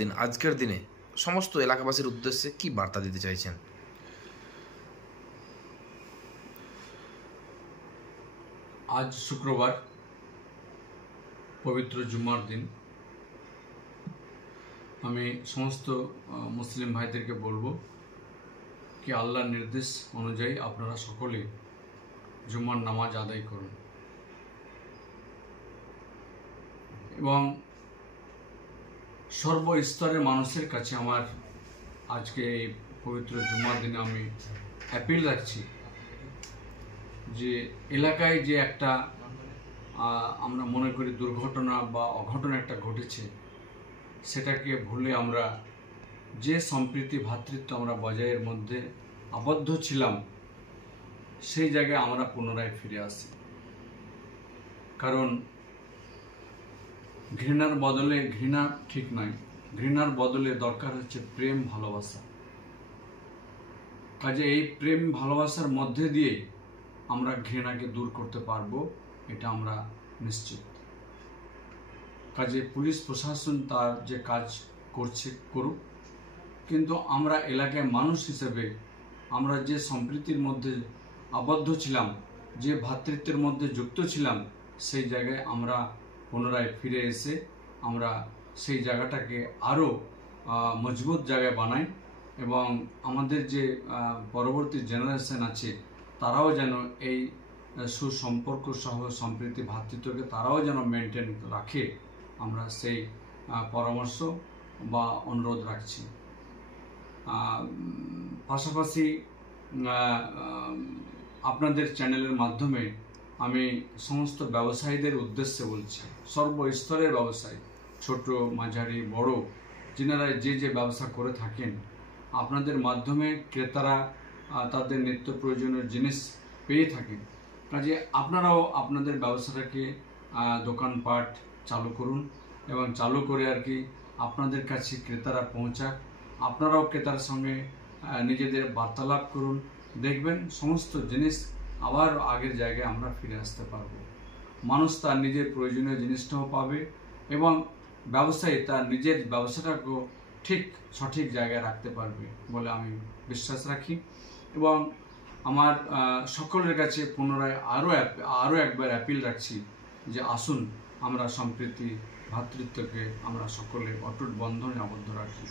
দিন আজকের দিনে সমস্ত এলাকাবাসীর উদ্দেশ্যে কি বার্তা দিতে চাইছেন? আজ শুক্রবার পবিত্র জুম্মার দিন। আমি সমস্ত মুসলিম ভাইদেরকে বলবো কি আল্লাহর নির্দেশ অনুযায়ী আপনারা সকলে জুম্মার নামাজ আদায় করুন এবং সর্বস্তরের মানুষের কাছে আমার আজকে এই পবিত্র জুম্মার দিনে আমি অ্যাপিল রাখছি যে এলাকায় যে একটা আমরা মনে করি দুর্ঘটনা বা অঘটন একটা ঘটেছে, সেটাকে ভুলে আমরা যে সম্প্রীতি ভ্রাতৃত্ব আমরা বজায়ের মধ্যে আবদ্ধ ছিলাম সেই জায়গায় আমরা পুনরায় ফিরে আসি। কারণ ঘৃণার বদলে ঘৃণা ঠিক নয়, ঘৃণার বদলে দরকার হচ্ছে প্রেম ভালোবাসা। কাজে এই প্রেম ভালোবাসার মধ্যে দিয়ে আমরা ঘৃণাকে দূর করতে পারবো, এটা আমরা নিশ্চিত। কাজে পুলিশ প্রশাসন তার যে কাজ করছে করুক, কিন্তু আমরা এলাকায় মানুষ হিসেবে আমরা যে সম্প্রীতির মধ্যে আবদ্ধ ছিলাম, যে ভ্রাতৃত্বের মধ্যে যুক্ত ছিলাম, সেই জায়গায় আমরা পুনরায় ফিরে এসে আমরা সেই জায়গাটাকে আরও মজবুত জায়গায় বানাই এবং আমাদের যে পরবর্তী জেনারেশন আছে তারাও যেন এই সুসম্পর্ক সহ সম্প্রীতি ভ্রাতৃত্বকে তারাও যেন মেনটেন রাখে, আমরা সেই পরামর্শ বা অনুরোধ রাখছি। পাশাপাশি আপনাদের চ্যানেলের মাধ্যমে আমি সমস্ত ব্যবসায়ীদের উদ্দেশ্যে বলছি, সর্বস্তরের ব্যবসায়ী, ছোট মাঝারি বড়, যিনারা যে যে ব্যবসা করে থাকেন, আপনাদের মাধ্যমে ক্রেতারা তাদের নিত্য প্রয়োজনীয় জিনিস পেয়ে থাকেন। কাজে আপনারাও আপনাদের ব্যবসাটাকে দোকানপাট চালু করুন এবং চালু করে আর কি আপনাদের কাছে ক্রেতারা পৌঁছাক, আপনারাও ক্রেতার সঙ্গে নিজেদের বার্তালাপ করুন, দেখবেন সমস্ত জিনিস আবার আগের জায়গায় আমরা ফিরে আসতে পারবো। মানুষ তার নিজের প্রয়োজনীয় জিনিসটাও পাবে এবং ব্যবসায়ী তার নিজের ব্যবসাটাকেও ঠিক সঠিক জায়গায় রাখতে পারবে বলে আমি বিশ্বাস রাখি। এবং আমার সকলের কাছে পুনরায় আরও একবার অ্যাপিল রাখছি যে আসুন আমরা সম্প্রীতি ভ্রাতৃত্বকে আমরা সকলে অটুট বন্ধনে আবদ্ধ রাখি।